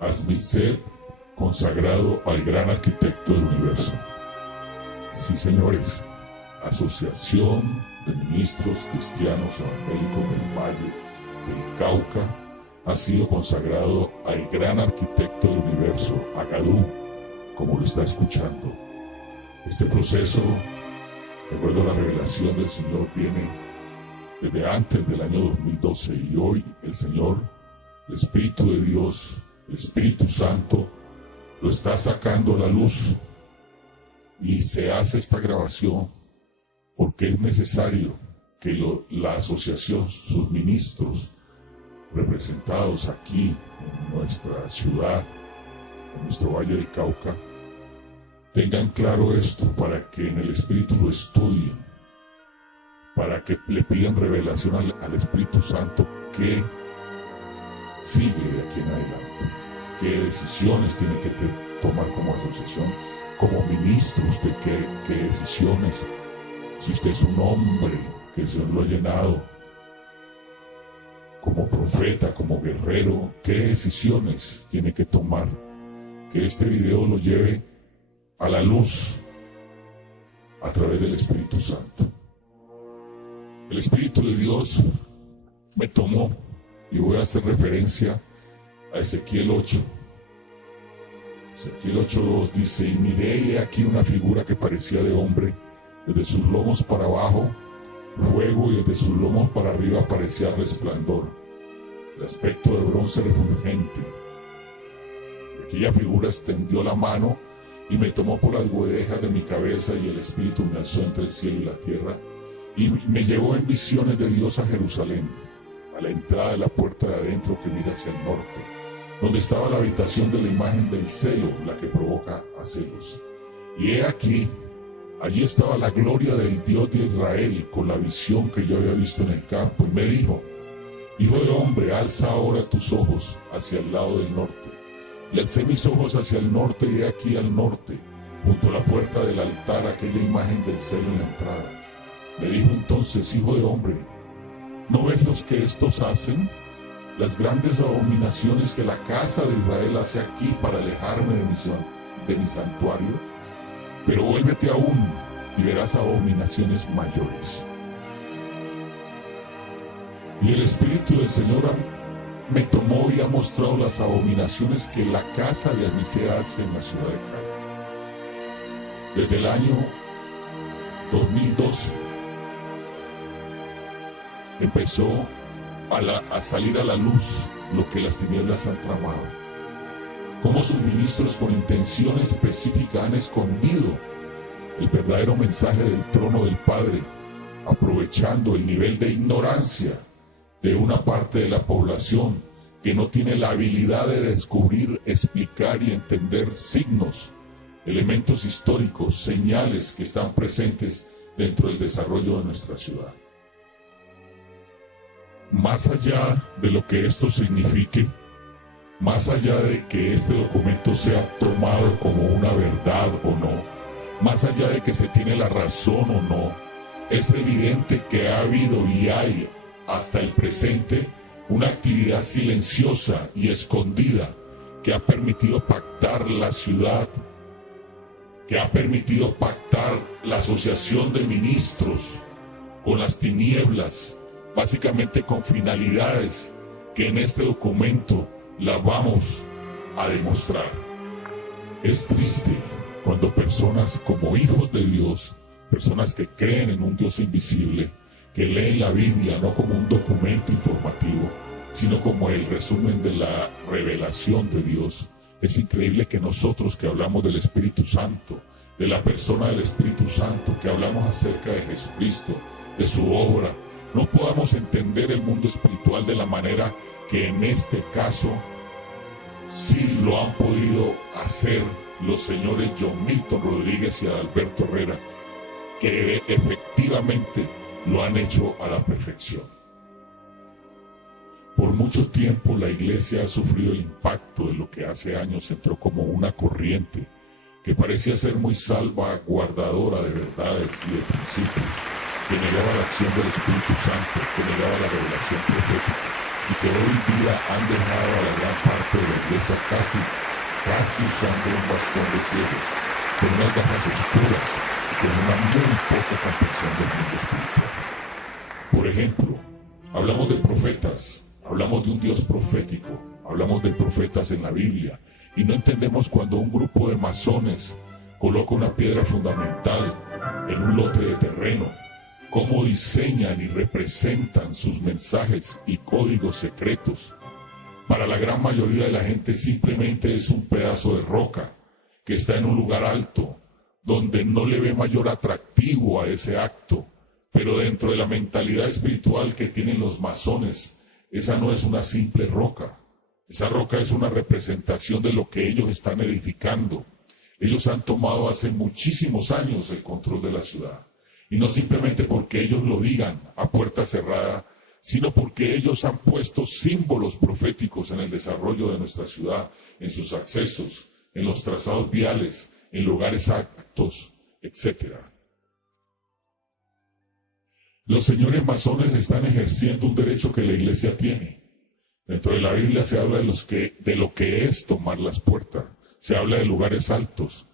Asmicet, consagrado al gran arquitecto del universo. Sí, señores, Asociación de Ministros Cristianos Evangélicos del Valle del Cauca ha sido consagrado al gran arquitecto del universo, Agadú, como lo está escuchando. Este proceso, de acuerdo a la revelación del Señor, viene desde antes del año 2012 y hoy el Señor, el Espíritu de Dios, el Espíritu Santo, lo está sacando a la luz y se hace esta grabación porque es necesario que la asociación, sus ministros representados aquí en nuestra ciudad, en nuestro Valle del Cauca, tengan claro esto para que en el Espíritu lo estudien, para que le pidan revelación al Espíritu Santo que sigue de aquí en adelante, qué decisiones tiene que tomar como asociación, como ministro, usted qué decisiones, si usted es un hombre que el Señor lo ha llenado, como profeta, como guerrero, qué decisiones tiene que tomar, que este video lo lleve a la luz a través del Espíritu Santo. El Espíritu de Dios me tomó, y voy a hacer referencia a Ezequiel 8. Ezequiel 8:2 dice: y miré y he aquí una figura que parecía de hombre, desde sus lomos para abajo fuego y desde sus lomos para arriba parecía resplandor, el aspecto de bronce refulgente. Y aquella figura extendió la mano y me tomó por las guedejas de mi cabeza, y el Espíritu me alzó entre el cielo y la tierra y me llevó en visiones de Dios a Jerusalén, a la entrada de la puerta de adentro que mira hacia el norte, donde estaba la habitación de la imagen del celo, la que provoca a celos. Y he aquí, allí estaba la gloria del Dios de Israel, con la visión que yo había visto en el campo, y me dijo: hijo de hombre, alza ahora tus ojos hacia el lado del norte. Y alcé mis ojos hacia el norte, y he aquí al norte, junto a la puerta del altar, aquella imagen del celo en la entrada. Me dijo entonces: hijo de hombre, ¿no ves los que estos hacen? Las grandes abominaciones que la casa de Israel hace aquí para alejarme de mi santuario. Pero vuélvete aún y verás abominaciones mayores. Y el Espíritu del Señor me tomó y ha mostrado las abominaciones que la casa de Asmicet hace en la ciudad de Cali. Desde el año 2012 empezó a salir a la luz lo que las tinieblas han tramado. Cómo sus ministros con intención específica han escondido el verdadero mensaje del trono del Padre, aprovechando el nivel de ignorancia de una parte de la población que no tiene la habilidad de descubrir, explicar y entender signos, elementos históricos, señales que están presentes dentro del desarrollo de nuestra ciudad. Más allá de lo que esto signifique, más allá de que este documento sea tomado como una verdad o no, más allá de que se tiene la razón o no, es evidente que ha habido y hay hasta el presente una actividad silenciosa y escondida que ha permitido pactar la ciudad, que ha permitido pactar la asociación de ministros con las tinieblas, básicamente con finalidades que en este documento la vamos a demostrar. Es triste cuando personas como hijos de Dios, personas que creen en un Dios invisible, que leen la Biblia no como un documento informativo, sino como el resumen de la revelación de Dios. Es increíble que nosotros que hablamos del Espíritu Santo, de la persona del Espíritu Santo, que hablamos acerca de Jesucristo, de su obra, no podamos entender el mundo espiritual de la manera que en este caso sí lo han podido hacer los señores John Milton Rodríguez y Adalberto Herrera, que efectivamente lo han hecho a la perfección. Por mucho tiempo la iglesia ha sufrido el impacto de lo que hace años entró como una corriente que parecía ser muy salvaguardadora de verdades y de principios, que negaba la acción del Espíritu Santo, que negaba la revelación profética, y que hoy día han dejado a la gran parte de la iglesia iglesia casi usando un bastón de ciegos, con unas gafas oscuras y con una muy poca comprensión del mundo espiritual. Por ejemplo, hablamos de profetas, hablamos de un Dios profético, hablamos de profetas en la Biblia, y no entendemos cuando un grupo de masones coloca una piedra fundamental en un lote de terreno, cómo diseñan y representan sus mensajes y códigos secretos. Para la gran mayoría de la gente simplemente es un pedazo de roca que está en un lugar alto, donde no le ve mayor atractivo a ese acto, pero dentro de la mentalidad espiritual que tienen los masones, esa no es una simple roca. Esa roca es una representación de lo que ellos están edificando. Ellos han tomado hace muchísimos años el control de la ciudad. Y no simplemente porque ellos lo digan a puerta cerrada, sino porque ellos han puesto símbolos proféticos en el desarrollo de nuestra ciudad, en sus accesos, en los trazados viales, en lugares altos, etc. Los señores masones están ejerciendo un derecho que la iglesia tiene. Dentro de la Biblia se habla de lo que es tomar las puertas. Se habla de lugares altos.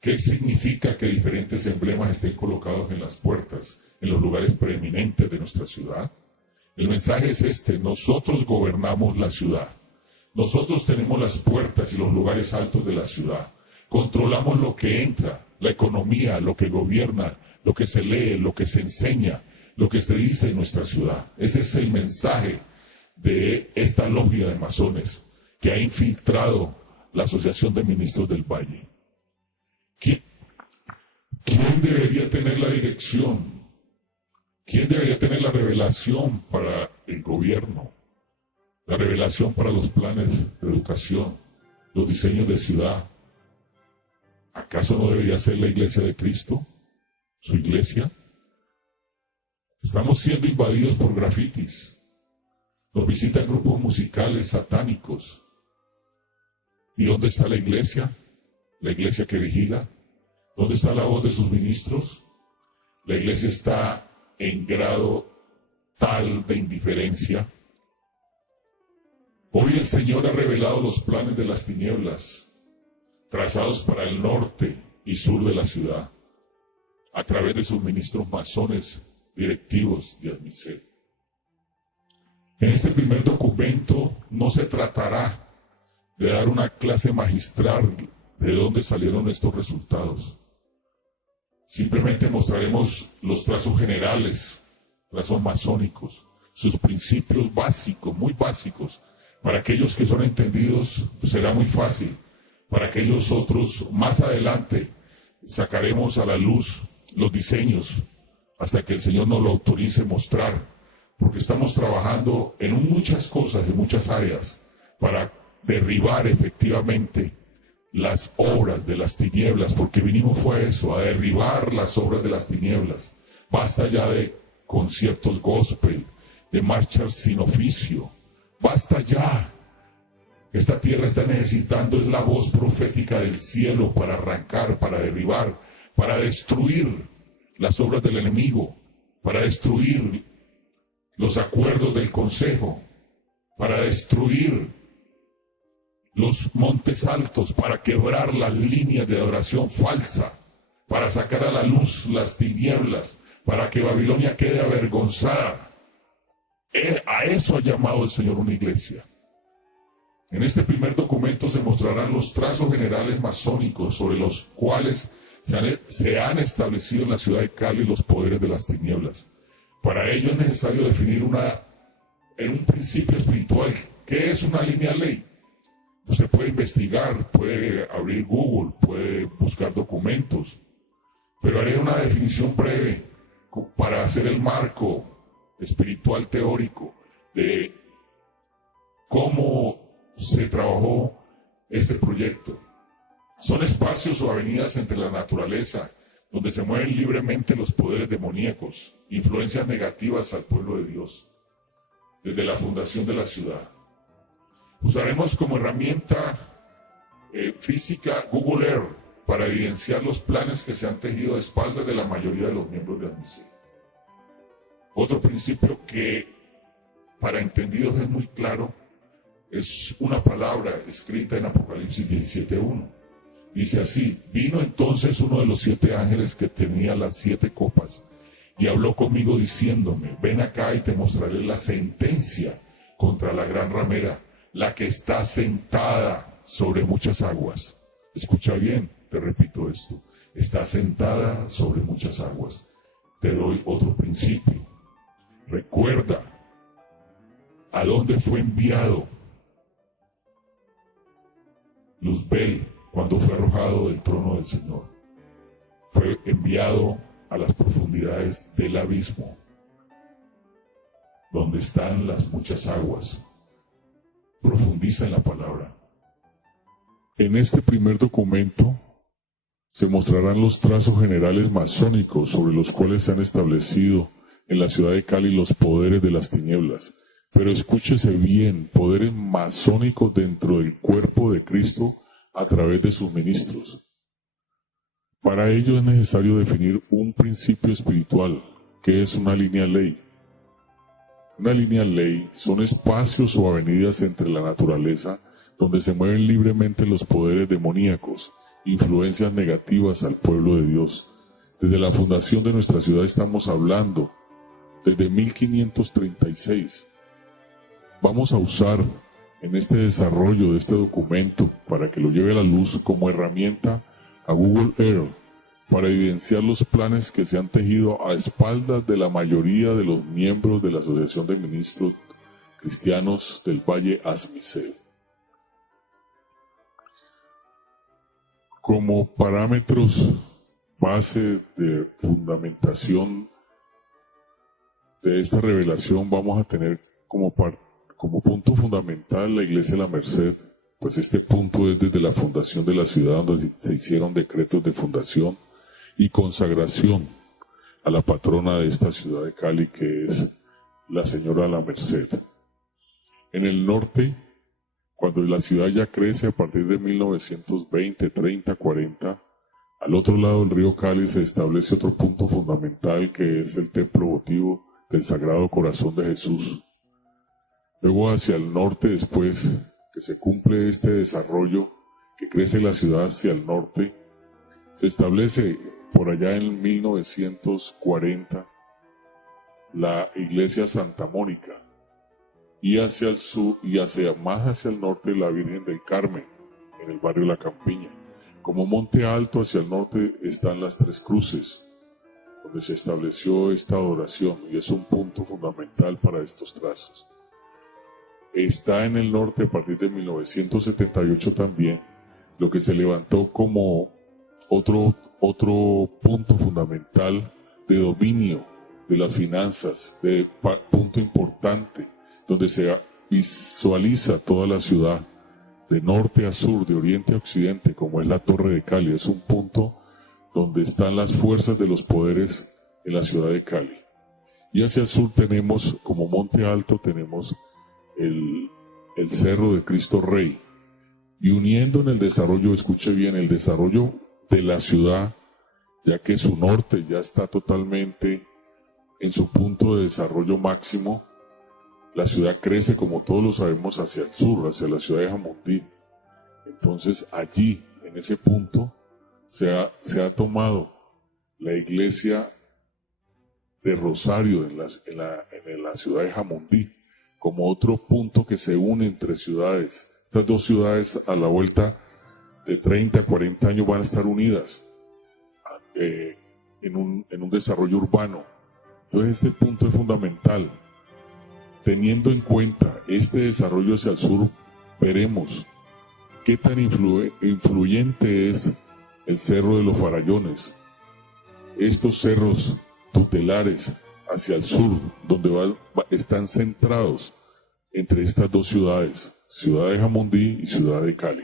¿Qué significa que diferentes emblemas estén colocados en las puertas, en los lugares preeminentes de nuestra ciudad? El mensaje es este: nosotros gobernamos la ciudad. Nosotros tenemos las puertas y los lugares altos de la ciudad. Controlamos lo que entra, la economía, lo que gobierna, lo que se lee, lo que se enseña, lo que se dice en nuestra ciudad. Ese es el mensaje de esta logia de masones que ha infiltrado la Asociación de Ministros del Valle. ¿Quién debería tener la dirección? ¿Quién debería tener la revelación para el gobierno? La revelación para los planes de educación, los diseños de ciudad. ¿Acaso no debería ser la iglesia de Cristo? ¿Su iglesia? Estamos siendo invadidos por grafitis. Nos visitan grupos musicales satánicos. ¿Y dónde está la iglesia? La iglesia que vigila. ¿Dónde está la voz de sus ministros? La iglesia está en grado tal de indiferencia. Hoy el Señor ha revelado los planes de las tinieblas, trazados para el norte y sur de la ciudad, a través de sus ministros masones directivos de Admisel. En este primer documento no se tratará de dar una clase magistral de dónde salieron estos resultados. Simplemente mostraremos los trazos generales, trazos masónicos, sus principios básicos, muy básicos. Para aquellos que son entendidos, pues será muy fácil. Para aquellos otros, más adelante, sacaremos a la luz los diseños hasta que el Señor nos lo autorice mostrar, porque estamos trabajando en muchas cosas, en muchas áreas, para derribar efectivamente las obras de las tinieblas, porque vinimos fue a eso, a derribar las obras de las tinieblas. Basta ya de conciertos gospel, de marchas sin oficio, basta ya. Esta tierra está necesitando es la voz profética del cielo para arrancar, para derribar, para destruir las obras del enemigo, para destruir los acuerdos del consejo, para destruir los montes altos, para quebrar las líneas de adoración falsa, para sacar a la luz las tinieblas, para que Babilonia quede avergonzada. A eso ha llamado el Señor una iglesia. En este primer documento se mostrarán los trazos generales masónicos sobre los cuales se han establecido en la ciudad de Cali los poderes de las tinieblas. Para ello es necesario definir en un principio espiritual qué es una línea ley. Usted puede investigar, puede abrir Google, puede buscar documentos, pero haré una definición breve para hacer el marco espiritual teórico de cómo se trabajó este proyecto. Son espacios o avenidas entre la naturaleza donde se mueven libremente los poderes demoníacos, influencias negativas al pueblo de Dios, desde la fundación de la ciudad. Usaremos como herramienta física Google Earth para evidenciar los planes que se han tejido a espaldas de la mayoría de los miembros de Admisel. Otro principio que para entendidos es muy claro Es una palabra escrita en Apocalipsis 17:1. Dice así: vino entonces uno de los 7 ángeles que tenía las 7 copas y habló conmigo diciéndome: ven acá y te mostraré la sentencia contra la gran ramera, la que está sentada sobre muchas aguas. Escucha bien, te repito esto: está sentada sobre muchas aguas. Te doy otro principio. Recuerda a dónde fue enviado Luzbel cuando fue arrojado del trono del Señor. Fue enviado a las profundidades del abismo, donde están las muchas aguas. Profundiza en la palabra. En este primer documento se mostrarán los trazos generales masónicos sobre los cuales se han establecido en la ciudad de Cali los poderes de las tinieblas. Pero escúchese bien: poderes masónicos dentro del cuerpo de Cristo a través de sus ministros. Para ello es necesario definir un principio espiritual, que es una línea ley. Una línea ley son espacios o avenidas entre la naturaleza donde se mueven libremente los poderes demoníacos, influencias negativas al pueblo de Dios. Desde la fundación de nuestra ciudad estamos hablando, desde 1536. Vamos a usar en este desarrollo de este documento, para que lo lleve a la luz, como herramienta a Google Earth, para evidenciar los planes que se han tejido a espaldas de la mayoría de los miembros de la Asociación de Ministros Cristianos del Valle Asmiseo. Como parámetros base de fundamentación de esta revelación, vamos a tener como punto fundamental la Iglesia de la Merced, pues este punto es desde la fundación de la ciudad, donde se hicieron decretos de fundación y consagración a la patrona de esta ciudad de Cali, que es la Señora La Merced. En el norte, cuando la ciudad ya crece a partir de 1920, 30, 40, al otro lado del río Cali se establece otro punto fundamental, que es el templo votivo del Sagrado Corazón de Jesús. Luego hacia el norte, después que se cumple este desarrollo, que crece la ciudad hacia el norte, se establece por allá en 1940 la iglesia Santa Mónica, y hacia el sur y más hacia el norte la Virgen del Carmen, en el barrio La Campiña. Como monte alto hacia el norte están las Tres Cruces, donde se estableció esta adoración, y es un punto fundamental para estos trazos. Está en el norte a partir de 1978 también lo que se levantó como otro punto fundamental de dominio de las finanzas, de punto importante, donde se visualiza toda la ciudad de norte a sur, de oriente a occidente, como es la Torre de Cali. Es un punto donde están las fuerzas de los poderes en la ciudad de Cali. Y hacia el sur tenemos, como monte alto, tenemos el Cerro de Cristo Rey. Y uniendo en el desarrollo, escuche bien, el desarrollo de la ciudad, ya que su norte ya está totalmente en su punto de desarrollo máximo, la ciudad crece, como todos lo sabemos, hacia el sur, hacia la ciudad de Jamundí. Entonces allí, en ese punto, se ha tomado la iglesia de Rosario en la ciudad de Jamundí, como otro punto que se une entre ciudades. Estas dos ciudades, a la vuelta de 30 a 40 años, van a estar unidas en un desarrollo urbano. Entonces este punto es fundamental. Teniendo en cuenta este desarrollo hacia el sur, veremos qué tan influyente es el Cerro de los Farallones. Estos cerros tutelares hacia el sur, donde están centrados entre estas dos ciudades, ciudad de Jamundí y ciudad de Cali.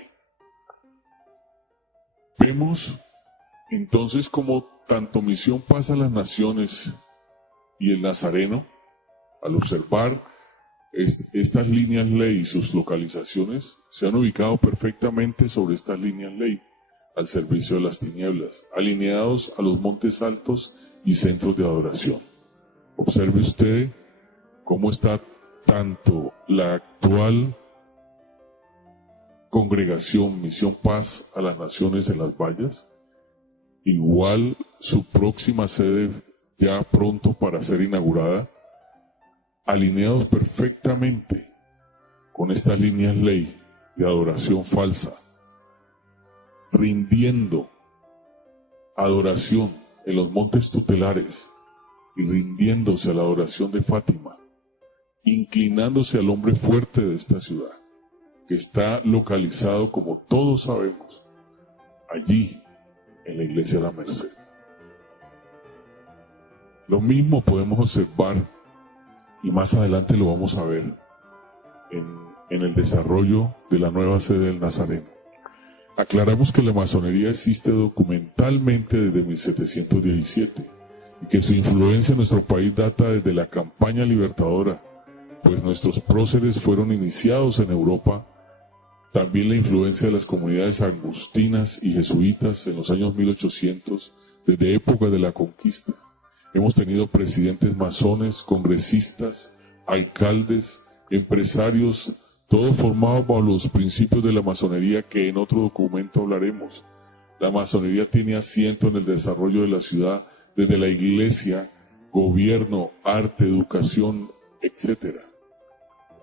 Vemos entonces cómo tanto Misión Paz a las Naciones y el Nazareno, al observar estas líneas ley y sus localizaciones, se han ubicado perfectamente sobre estas líneas ley, al servicio de las tinieblas, alineados a los montes altos y centros de adoración. Observe usted cómo está tanto la actual congregación Misión Paz a las Naciones en las Vallas, igual su próxima sede ya pronto para ser inaugurada, alineados perfectamente con estas líneas ley de adoración falsa, rindiendo adoración en los montes tutelares y rindiéndose a la adoración de Fátima, inclinándose al hombre fuerte de esta ciudad, que está localizado, como todos sabemos, allí en la iglesia de la Merced. Lo mismo podemos observar, y más adelante lo vamos a ver, en el desarrollo de la nueva sede del Nazareno. Aclaramos que la masonería existe documentalmente desde 1717 y que su influencia en nuestro país data desde la campaña libertadora, pues nuestros próceres fueron iniciados en Europa. También la influencia de las comunidades agustinas y jesuitas en los años 1800, desde época de la conquista. Hemos tenido presidentes masones, congresistas, alcaldes, empresarios, todos formados bajo los principios de la masonería, que en otro documento hablaremos. La masonería tiene asiento en el desarrollo de la ciudad, desde la iglesia, gobierno, arte, educación, etc.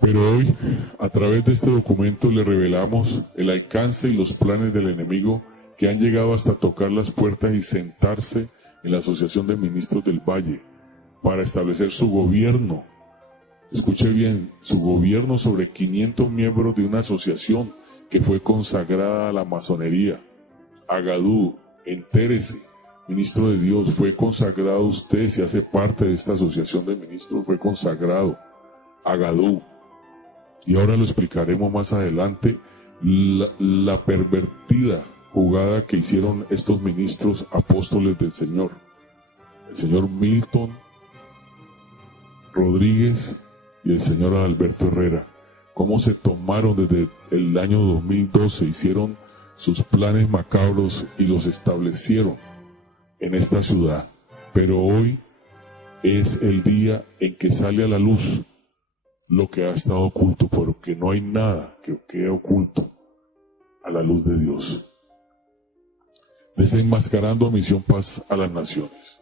Pero hoy, a través de este documento, le revelamos el alcance y los planes del enemigo, que han llegado hasta tocar las puertas y sentarse en la Asociación de Ministros del Valle para establecer su gobierno. Escuche bien, su gobierno sobre 500 miembros de una asociación que fue consagrada a la masonería. Agadú, entérese, ministro de Dios, fue consagrado usted, si hace parte de esta asociación de ministros, fue consagrado. Agadú. Y ahora lo explicaremos más adelante, la pervertida jugada que hicieron estos ministros apóstoles del Señor. El señor Milton Rodríguez y el señor Alberto Herrera. Cómo se tomaron desde el año 2012, hicieron sus planes macabros y los establecieron en esta ciudad. Pero hoy es el día en que sale a la luz lo que ha estado oculto, porque no hay nada que quede oculto a la luz de Dios. Desenmascarando a Misión Paz a las Naciones.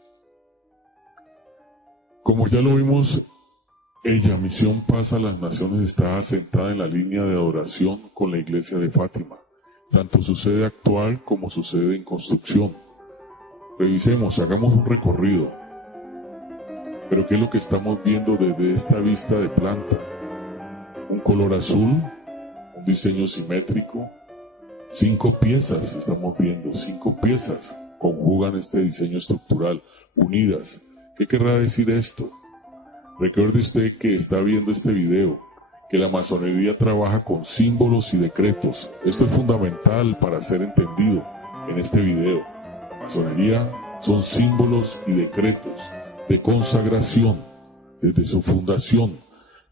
Como ya lo vimos, ella, Misión Paz a las Naciones, está asentada en la línea de adoración con la iglesia de Fátima, tanto su sede actual como su sede en construcción. Revisemos, hagamos un recorrido. Pero ¿qué es lo que estamos viendo desde esta vista de planta? Un color azul, un diseño simétrico, 5 piezas, estamos viendo, 5 piezas conjugan este diseño estructural, unidas. ¿Qué querrá decir esto? Recuerde usted que está viendo este video, que la masonería trabaja con símbolos y decretos. Esto es fundamental para ser entendido en este video. La masonería son símbolos y decretos de consagración desde su fundación,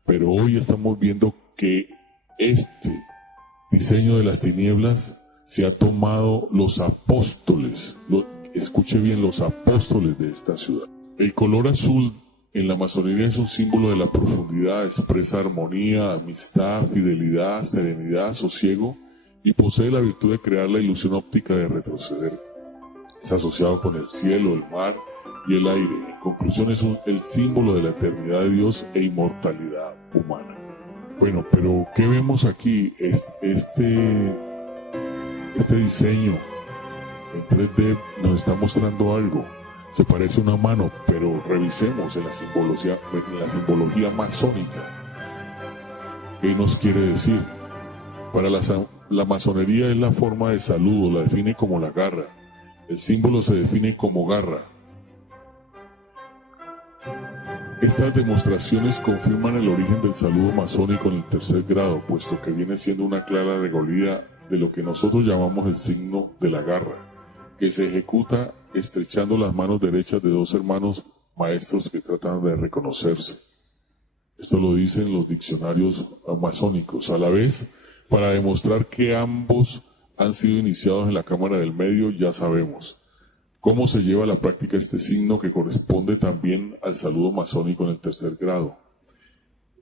pero hoy estamos viendo que este diseño de las tinieblas se ha tomado los apóstoles, escuche bien, los apóstoles de esta ciudad. El color azul en la masonería es un símbolo de la profundidad, expresa armonía, amistad, fidelidad, serenidad, sosiego y posee la virtud de crear la ilusión óptica de retroceder. Es asociado con el cielo, el mar y el aire. En conclusión, es el símbolo de la eternidad de Dios e inmortalidad humana. Bueno, pero ¿qué vemos aquí? Este diseño en 3D nos está mostrando algo. Se parece a una mano, pero revisemos en la simbología masónica. ¿Qué nos quiere decir? Para la masonería es la forma de saludo, la define como la garra. El símbolo se define como garra. Estas demostraciones confirman el origen del saludo masónico en el tercer grado, puesto que viene siendo una clara alegoría de lo que nosotros llamamos el signo de la garra, que se ejecuta estrechando las manos derechas de 2 hermanos maestros que tratan de reconocerse. Esto lo dicen los diccionarios masónicos. A la vez, para demostrar que ambos han sido iniciados en la cámara del medio, ya sabemos cómo se lleva a la práctica este signo, que corresponde también al saludo masónico en el tercer grado.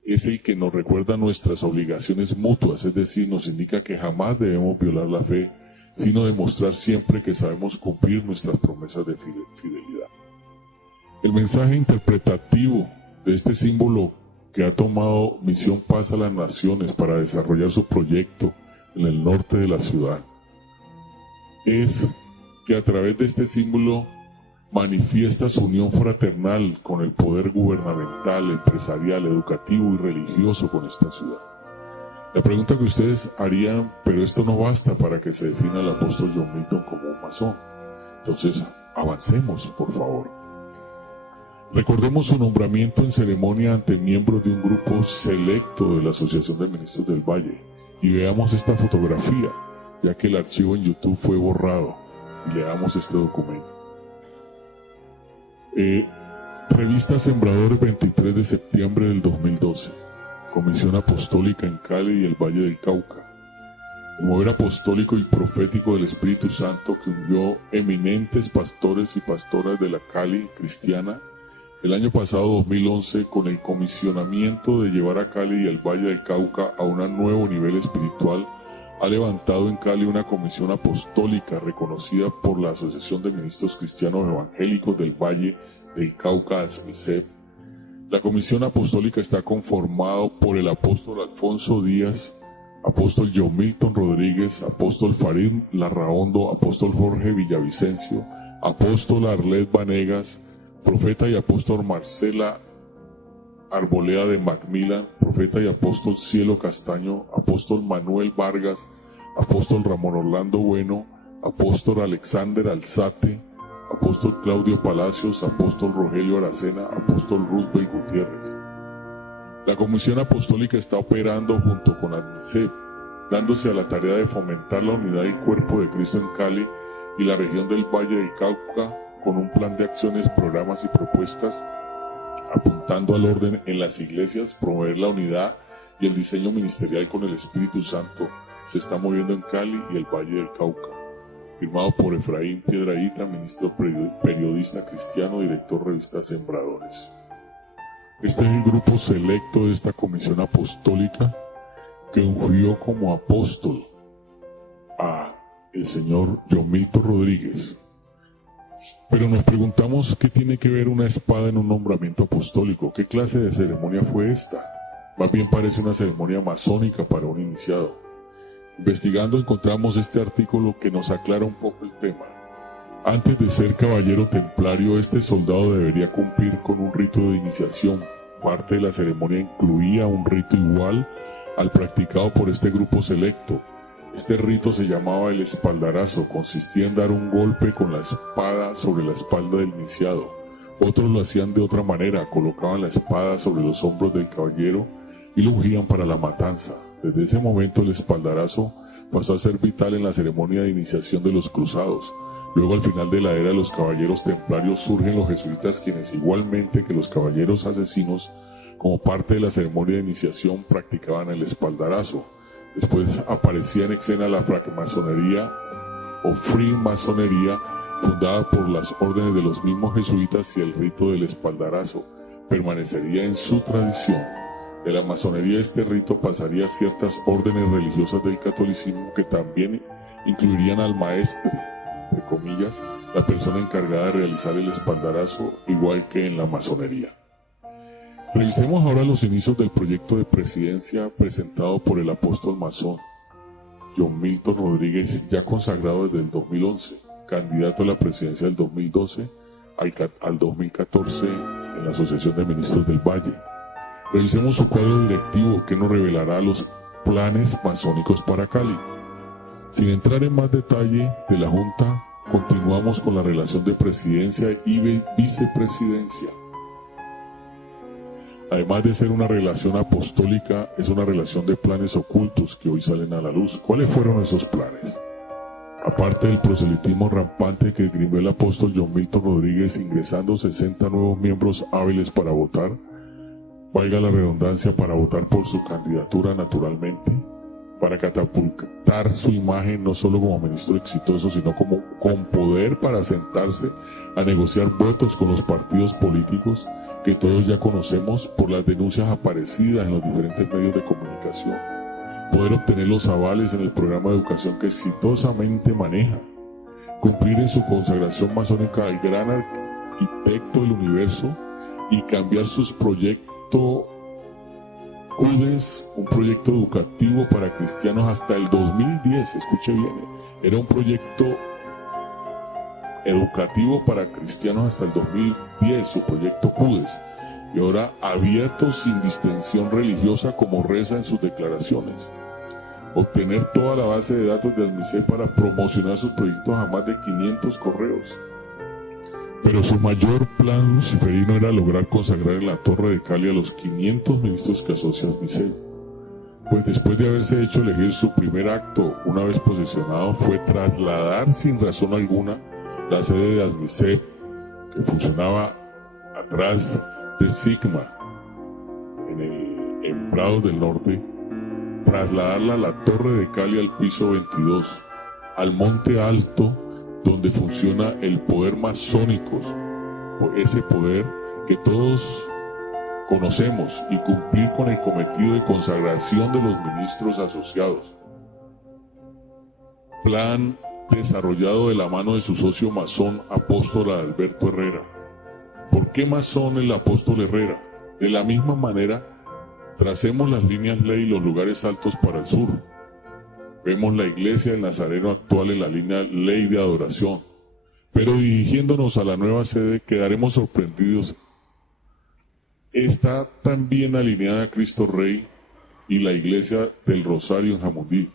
es el que nos recuerda nuestras obligaciones mutuas, es decir, nos indica que jamás debemos violar la fe, sino demostrar siempre que sabemos cumplir nuestras promesas de fidelidad. El mensaje interpretativo de este símbolo que ha tomado Misión Paz a las Naciones para desarrollar su proyecto en el norte de la ciudad es que a través de este símbolo manifiesta su unión fraternal con el poder gubernamental, empresarial, educativo y religioso con esta ciudad. La pregunta que ustedes harían, pero esto no basta para que se defina al apóstol John Milton como un masón. Entonces, avancemos, por favor. Recordemos su nombramiento en ceremonia ante miembros de un grupo selecto de la Asociación de Ministros del Valle. Y veamos esta fotografía, ya que el archivo en YouTube fue borrado. Y leamos este documento. Revista Sembradores, 23 de septiembre del 2012. Comisión Apostólica en Cali y el Valle del Cauca. El mover apostólico y profético del Espíritu Santo que unió eminentes pastores y pastoras de la Cali cristiana el año pasado 2011 con el comisionamiento de llevar a Cali y el Valle del Cauca a un nuevo nivel espiritual, ha levantado en Cali una comisión apostólica reconocida por la Asociación de Ministros Cristianos Evangélicos del Valle del Cauca, ASMICEP. La comisión apostólica está conformada por el apóstol Alfonso Díaz, apóstol John Milton Rodríguez, apóstol Farid Larraondo, apóstol Jorge Villavicencio, apóstol Arlet Vanegas, profeta y apóstol Marcela Arboleda de Macmillan, profeta y apóstol Cielo Castaño, apóstol Manuel Vargas, apóstol Ramón Orlando Bueno, apóstol Alexander Alzate, apóstol Claudio Palacios, apóstol Rogelio Aracena, apóstol Roosevelt Gutiérrez. La Comisión Apostólica está operando junto con ASMICEP, dándose a la tarea de fomentar la unidad del cuerpo de Cristo en Cali y la región del Valle del Cauca con un plan de acciones, programas y propuestas apuntando al orden en las iglesias, promover la unidad y el diseño ministerial con el Espíritu Santo. Se está moviendo en Cali y el Valle del Cauca. Firmado por Efraín Piedrahíta, ministro periodista cristiano, director revista Sembradores. Este es el grupo selecto de esta comisión apostólica que ungió como apóstol a el señor John Milton Rodríguez. Pero nos preguntamos qué tiene que ver una espada en un nombramiento apostólico. ¿Qué clase de ceremonia fue esta? Más bien parece una ceremonia masónica para un iniciado. Investigando encontramos este artículo que nos aclara un poco el tema. Antes de ser caballero templario, este soldado debería cumplir con un rito de iniciación. Parte de la ceremonia incluía un rito igual al practicado por este grupo selecto. Este rito se llamaba el espaldarazo, consistía en dar un golpe con la espada sobre la espalda del iniciado. Otros lo hacían de otra manera, colocaban la espada sobre los hombros del caballero y lo ungían para la matanza. Desde ese momento el espaldarazo pasó a ser vital en la ceremonia de iniciación de los cruzados. Luego, al final de la era de los caballeros templarios, surgen los jesuitas, quienes igualmente que los caballeros asesinos, como parte de la ceremonia de iniciación, practicaban el espaldarazo. Después aparecía en escena la francmasonería o freemasonería, fundada por las órdenes de los mismos jesuitas, y el rito del espaldarazo permanecería en su tradición. De la masonería este rito pasaría a ciertas órdenes religiosas del catolicismo que también incluirían al maestre, entre comillas, la persona encargada de realizar el espaldarazo, igual que en la masonería. Revisemos ahora los inicios del proyecto de presidencia presentado por el apóstol masón John Milton Rodríguez, ya consagrado desde el 2011, candidato a la presidencia del 2012 al 2014 en la Asociación de Ministros del Valle. Revisemos su cuadro directivo que nos revelará los planes masónicos para Cali. Sin entrar en más detalle de la Junta, continuamos con la relación de presidencia y vicepresidencia. Además de ser una relación apostólica, es una relación de planes ocultos que hoy salen a la luz. ¿Cuáles fueron esos planes? Aparte del proselitismo rampante que esgrimió el apóstol John Milton Rodríguez, ingresando 60 nuevos miembros hábiles para votar, valga la redundancia, para votar por su candidatura naturalmente, para catapultar su imagen no solo como ministro exitoso, sino como con poder para sentarse a negociar votos con los partidos políticos, que todos ya conocemos por las denuncias aparecidas en los diferentes medios de comunicación, poder obtener los avales en el programa de educación que exitosamente maneja, cumplir en su consagración masónica al gran arquitecto del universo y cambiar sus proyectos CUDES, un proyecto educativo para cristianos hasta el 2010, escuche bien, era un proyecto educativo para cristianos hasta el 2010, su proyecto CUDES, y ahora abierto sin distinción religiosa como reza en sus declaraciones. Obtener toda la base de datos de ADMISEC para promocionar sus proyectos a más de 500 correos. Pero su mayor plan luciferino era lograr consagrar en la Torre de Cali a los 500 ministros que asocia ADMISEC. Pues después de haberse hecho elegir, su primer acto, una vez posesionado, fue trasladar sin razón alguna la sede de ADMISEC, que funcionaba atrás de Sigma, en Prados del Norte, trasladarla a la Torre de Cali al piso 22, al Monte Alto, donde funciona el poder masónico, o ese poder que todos conocemos, y cumplir con el cometido de consagración de los ministros asociados. Plan desarrollado de la mano de su socio masón, apóstol Alberto Herrera. ¿Por qué masón el apóstol Herrera? De la misma manera, tracemos las líneas ley y los lugares altos para el sur. Vemos la iglesia del Nazareno actual en la línea ley de adoración, pero dirigiéndonos a la nueva sede quedaremos sorprendidos. Está también alineada a Cristo Rey y la iglesia del Rosario en Jamundí,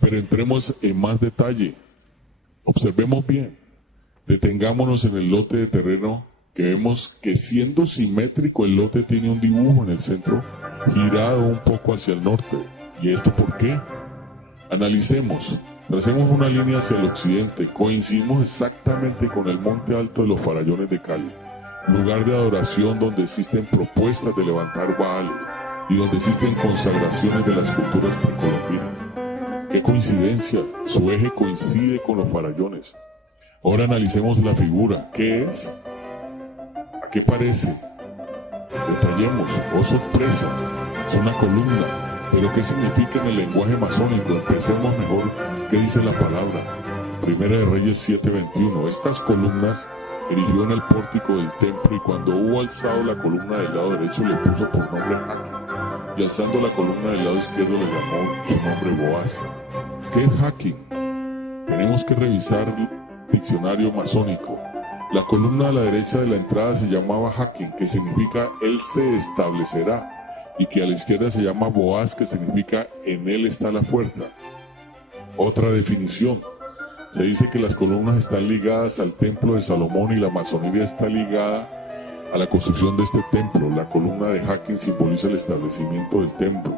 pero entremos en más detalle. Observemos bien, detengámonos en el lote de terreno, que vemos que siendo simétrico el lote tiene un dibujo en el centro girado un poco hacia el norte. ¿Y esto por qué? Analicemos, tracemos una línea hacia el occidente, coincidimos exactamente con el monte alto de los Farallones de Cali, lugar de adoración donde existen propuestas de levantar baales y donde existen consagraciones de las culturas precolombinas. ¡Qué coincidencia! Su eje coincide con los Farallones. Ahora analicemos la figura. ¿Qué es? ¿A qué parece? Detallemos. ¡Oh, sorpresa! Es una columna. ¿Pero qué significa en el lenguaje masónico? Empecemos mejor. ¿Qué dice la palabra? Primera de Reyes 7:21. Estas columnas erigió en el pórtico del templo, y cuando hubo alzado la columna del lado derecho le puso por nombre Haqui, y alzando la columna del lado izquierdo le llamó su nombre Boaz. ¿Qué es Haqui? Tenemos que revisar el diccionario masónico. La columna a la derecha de la entrada se llamaba Haqui, que significa él se establecerá, y que a la izquierda se llama Boaz, que significa en él está la fuerza. Otra definición. Se dice que las columnas están ligadas al templo de Salomón y la masonería está ligada a la construcción de este templo. La columna de Haqui simboliza el establecimiento del templo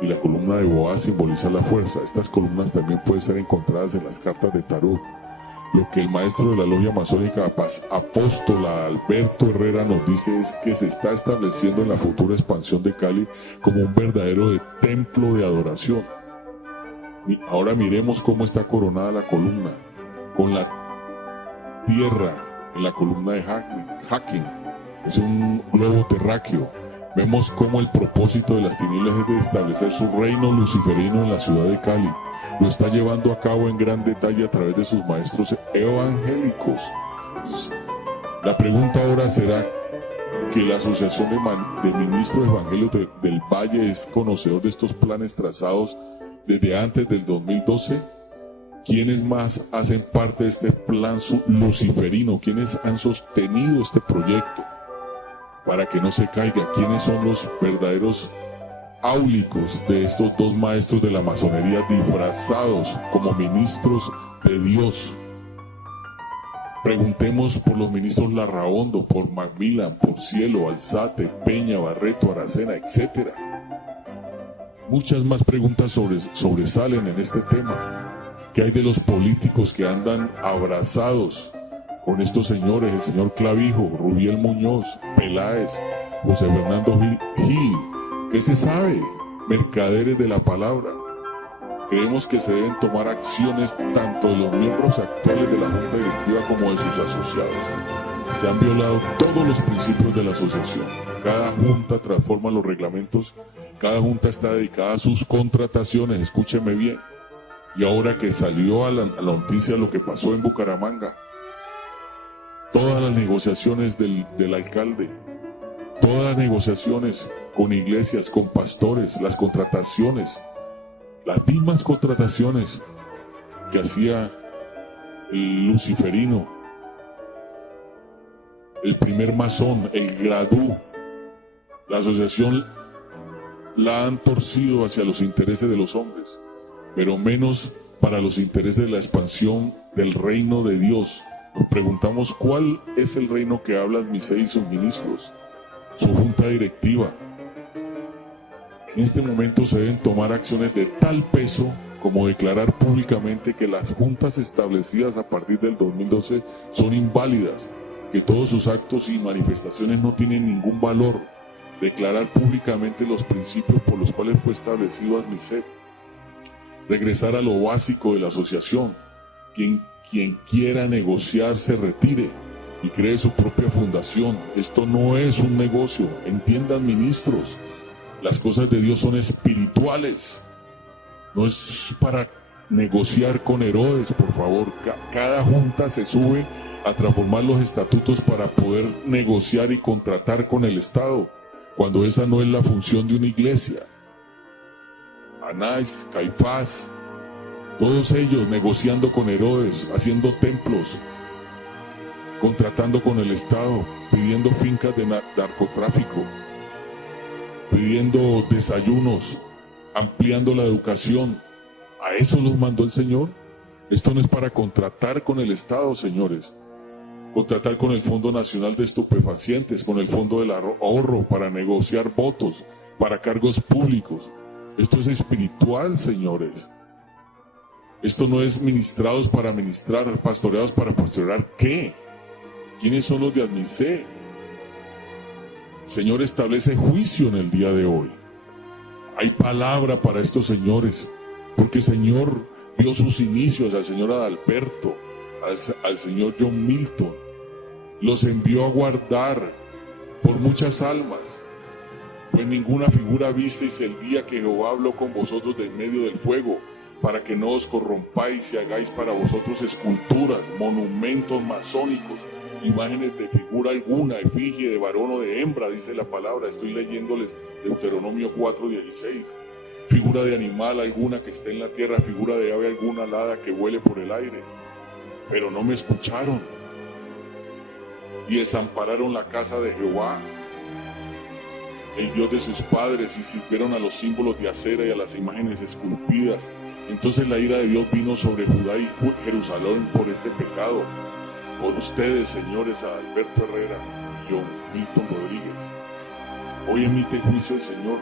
y la columna de Boaz simboliza la fuerza. Estas columnas también pueden ser encontradas en las cartas de Tarot. Lo que el maestro de la logia masónica apóstola Alberto Herrera nos dice es que se está estableciendo en la futura expansión de Cali como un verdadero templo de adoración. Y ahora miremos cómo está coronada la columna, con la tierra en la columna de Haqui. Es un globo terráqueo. Vemos cómo el propósito de las tinieblas es de establecer su reino luciferino en la ciudad de Cali. Lo está llevando a cabo en gran detalle a través de sus maestros evangélicos. La pregunta ahora será que la Asociación de Ministros Evangélicos del Valle es conocedor de estos planes trazados desde antes del 2012. ¿Quiénes más hacen parte de este plan luciferino? ¿Quiénes han sostenido este proyecto para que no se caiga? ¿Quiénes son los verdaderos áulicos de estos dos maestros de la masonería disfrazados como ministros de Dios? Preguntemos por los ministros Larraondo, por Macmillan, por Cielo, Alzate, Peña, Barreto, Aracena, etc. Muchas más preguntas sobresalen en este tema. ¿Qué hay de los políticos que andan abrazados con estos señores? El señor Clavijo, Rubiel Muñoz, Peláez, José Fernando Gil. ¿Qué se sabe? Mercaderes de la palabra. Creemos que se deben tomar acciones tanto de los miembros actuales de la Junta Directiva como de sus asociados. Se han violado todos los principios de la asociación. Cada junta transforma los reglamentos, cada junta está dedicada a sus contrataciones, escúcheme bien. Y ahora que salió a la noticia lo que pasó en Bucaramanga, todas las negociaciones del alcalde, todas las negociaciones con iglesias, con pastores, las contrataciones, las mismas contrataciones que hacía el luciferino, el primer masón, el gradú, la asociación la han torcido hacia los intereses de los hombres, pero menos para los intereses de la expansión del reino de Dios. Nos preguntamos cuál es el reino que hablan Misei y sus ministros, su junta directiva. En este momento se deben tomar acciones de tal peso como declarar públicamente que las juntas establecidas a partir del 2012 son inválidas, que todos sus actos y manifestaciones no tienen ningún valor, declarar públicamente los principios por los cuales fue establecido ASMISEP, regresar a lo básico de la asociación, quien quiera negociar se retire y cree su propia fundación. Esto no es un negocio, entiendan ministros, las cosas de Dios son espirituales, no es para negociar con Herodes, por favor. Cada junta se sube a transformar los estatutos para poder negociar y contratar con el Estado, cuando esa no es la función de una iglesia. Anás, Caifás, todos ellos negociando con Herodes, haciendo templos, contratando con el Estado, pidiendo fincas de narcotráfico, pidiendo desayunos, ampliando la educación. ¿A eso los mandó el Señor? Esto no es para contratar con el Estado, señores. Contratar con el Fondo Nacional de Estupefacientes, con el Fondo del Ahorro, para negociar votos, para cargos públicos. Esto es espiritual, señores. Esto no es ministrados para ministrar, pastoreados para pastorear. ¿Qué? ¿Quiénes son los de ASMISEP? El Señor establece juicio en el día de hoy. Hay palabra para estos señores, porque el Señor vio sus inicios, al señor Adalberto, al señor John Milton. Los envió a guardar por muchas almas, pues ninguna figura visteis el día que Jehová habló con vosotros de en medio del fuego, para que no os corrompáis y hagáis para vosotros esculturas, monumentos masónicos, imágenes de figura alguna, efigie de varón o de hembra, dice la palabra. Estoy leyéndoles Deuteronomio 4:16. Figura de animal alguna que esté en la tierra, figura de ave alguna alada que vuele por el aire. Pero no me escucharon y desampararon la casa de Jehová, el Dios de sus padres, y sirvieron a los símbolos de acera y a las imágenes esculpidas. Entonces la ira de Dios vino sobre Judá y Jerusalén por este pecado. Por ustedes, señores Adalberto Herrera y John Milton Rodríguez, hoy emite juicio el Señor.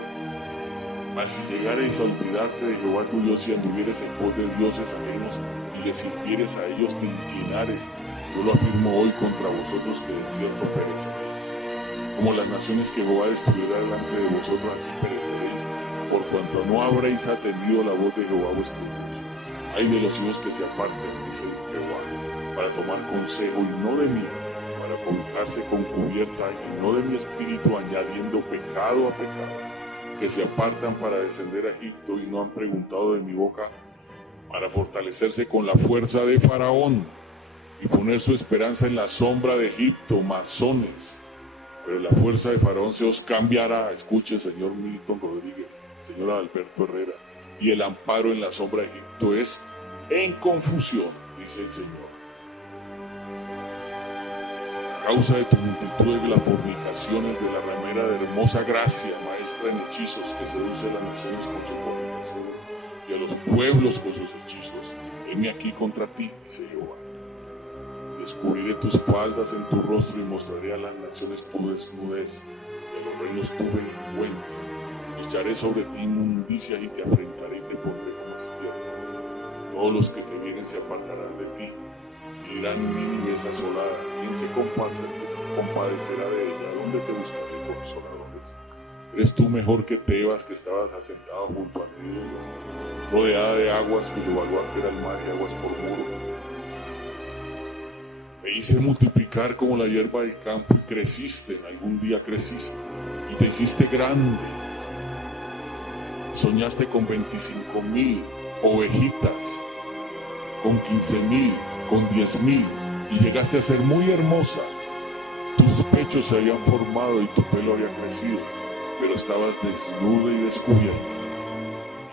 Mas si llegareis a olvidarte de Jehová tu Dios y anduvieres en pos de dioses ajenos y les sirvieres a ellos, te inclinares, yo lo afirmo hoy contra vosotros, que de cierto pereceréis. Como las naciones que Jehová destruirá delante de vosotros, así pereceréis, por cuanto no habréis atendido la voz de Jehová vuestro Dios. Ay de los hijos que se aparten, dice Jehová, para tomar consejo y no de mí, para cobijarse con cubierta y no de mi espíritu, añadiendo pecado a pecado, que se apartan para descender a Egipto y no han preguntado de mi boca, para fortalecerse con la fuerza de Faraón y poner su esperanza en la sombra de Egipto, masones. Pero la fuerza de Faraón se os cambiará, escuche, señor Milton Rodríguez, señor Adalberto Herrera, y el amparo en la sombra de Egipto es en confusión, dice el Señor. A causa de tu multitud de las fornicaciones, de la ramera de hermosa gracia, maestra en hechizos, que seduce a las naciones con sus fornicaciones y a los pueblos con sus hechizos, heme aquí contra ti, dice Jehová. Descubriré tus faldas en tu rostro y mostraré a las naciones tu desnudez, y a los reinos tu vergüenza. Echaré sobre ti inmundicias y te afrentaré y te pondré como estiércol. Todos los que te vienen se apartarán de ti y dirán: Nínive es asolada, ¿quién se compadecerá de ella? ¿Dónde te buscaré consoladores? ¿Eres tú mejor que Tebas, que estabas asentado junto al Nilo, rodeada de aguas, cuyo baluarte era el mar y aguas por muro? Te hice multiplicar como la hierba del campo y creciste, en algún día creciste y te hiciste grande. Soñaste con 25,000 ovejitas, con 15,000, con 10,000 y llegaste a ser muy hermosa. Tus pechos se habían formado y tu pelo había crecido, pero estabas desnuda y descubierta.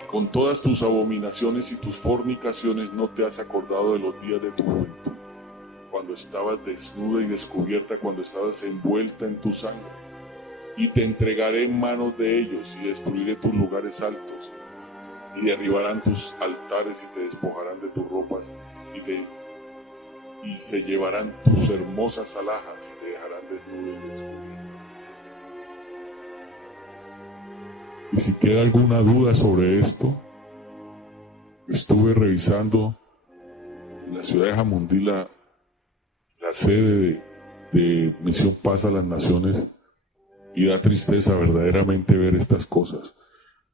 Y con todas tus abominaciones y tus fornicaciones no te has acordado de los días de tu juventud, cuando estabas desnuda y descubierta, cuando estabas envuelta en tu sangre. Y te entregaré en manos de ellos y destruiré tus lugares altos y derribarán tus altares y te despojarán de tus ropas y se llevarán tus hermosas alhajas y te dejarán desnudo y descubierto. Y si queda alguna duda sobre esto, estuve revisando en la ciudad de Jamundí, la sede de Misión Paz a las Naciones, y da tristeza verdaderamente ver estas cosas.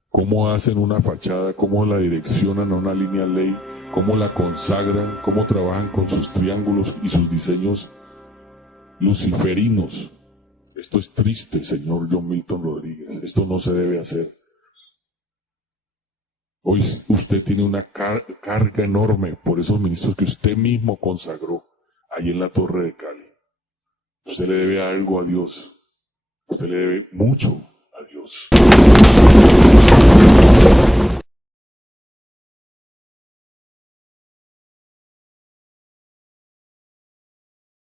Cómo hacen una fachada, cómo la direccionan a una línea ley, cómo la consagran, cómo trabajan con sus triángulos y sus diseños luciferinos. Esto es triste, señor John Milton Rodríguez. Esto no se debe hacer. Hoy usted tiene una carga enorme por esos ministros que usted mismo consagró ahí en la Torre de Cali. Usted le debe algo a Dios. Usted le debe mucho a Dios.